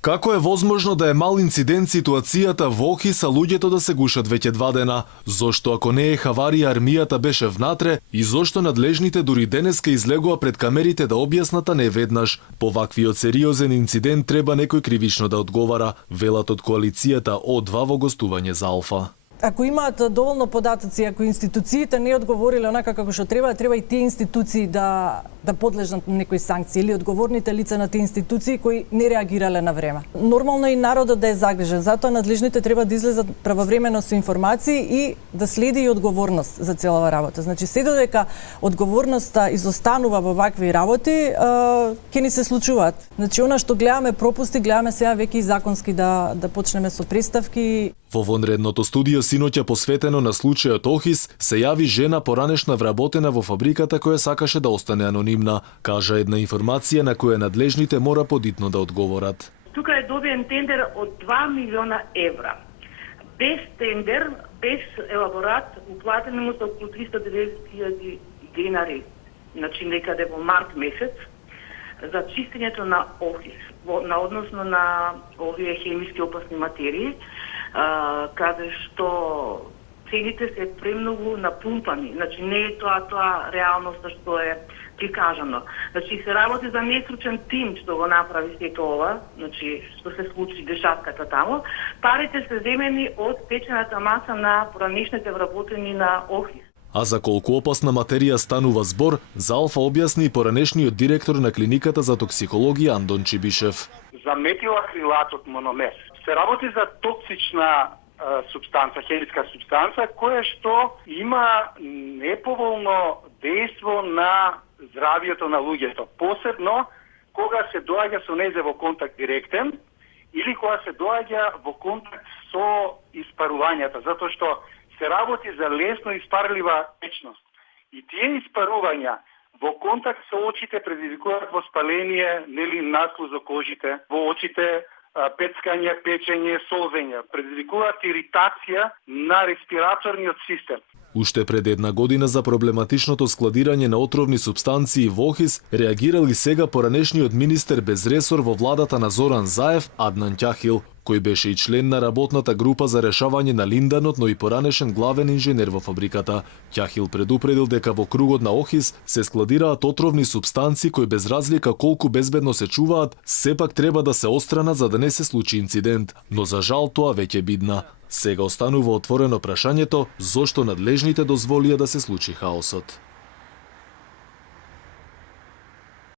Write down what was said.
Како е возможно да е мал инцидент ситуацијата во Охрид, а луѓето да се гушат веќе 2 дена? Зошто ако не е хаварија армијата беше внатре и зошто надлежните дури денеска излегува пред камерите да објаснат, а не веднаш? По ваквиот сериозен инцидент треба некој кривично да одговара, велат од коалицијата О2 во гостување за Алфа. Ако имаат доволно податоци, ако институциите не одговориле онака како што треба и тие институции да подлежат на некои санкции или одговорните лица на тие институции кои не реагирале на време. Нормално е и народот да е загрижен, затоа надлежните треба да излезат правовремено со информации и да следи и одговорност за целава работа. Значи, се додека одговорноста изостанува во вакви работи, ќе ни се случуваат. Значи, она што гледаме пропусти, гледаме сега веќе и законски да почнеме со преставки. Во вонредното студио синоќа посветено на случајот Охис се јави жена поранешна вработена во фабриката која сакаше да остане анонимна. Кажа една информација на која надлежните мора подитно да одговорат. Тука е добиен тендер од 2 милиона евра. Без тендер, без елаборат, уплатено му се околу 390.000 денари, значи некаде во март месец, за чистењето на Охис, на односно на овие хемиски опасни материи, каде што цените се премногу напумпани. Значи не е тоа реалноста што е прикажано. Значи се работи за нестручен тим што го направи сето ова, значи што се случи дешавката таму. Парите се земени од печената маса на поранешните вработени на Охрид. А за колку опасна материја станува збор, за Алфа објасни и поранешниот директор на клиниката за токсикологија Андон Чибишев. За метилакрилатот мономер се работи за токсична субстанца, хемиска субстанца, која што има неповолно дејство на здравието на луѓето, посебно кога се доаѓа со незе во контакт директен или кога се доаѓа во контакт со испарувањата, затоа што се работи за лесно испарлива течност. И тие испарувања во контакт со очите предизвикуваат воспаление, нели наслу кожите, во очите, пецкање, печење, солзење, предизвикуваат иритација на респираторниот систем. Уште пред 1 година за проблематичното складирање на отровни субстанции во Охис реагирал и сега поранешниот министер без ресор во владата на Зоран Заев, Аднан Ќахил, кој беше и член на работната група за решавање на Линданот, но и поранешен главен инженер во фабриката. Ќахил предупредил дека во кругот на Охис се складираат отровни субстанции кои без разлика колку безбедно се чуваат, сепак треба да се остранат за да не се случи инцидент, но за жал тоа веќе бидна. Сега останува отворено прашањето зошто надлежните дозволија да се случи хаосот.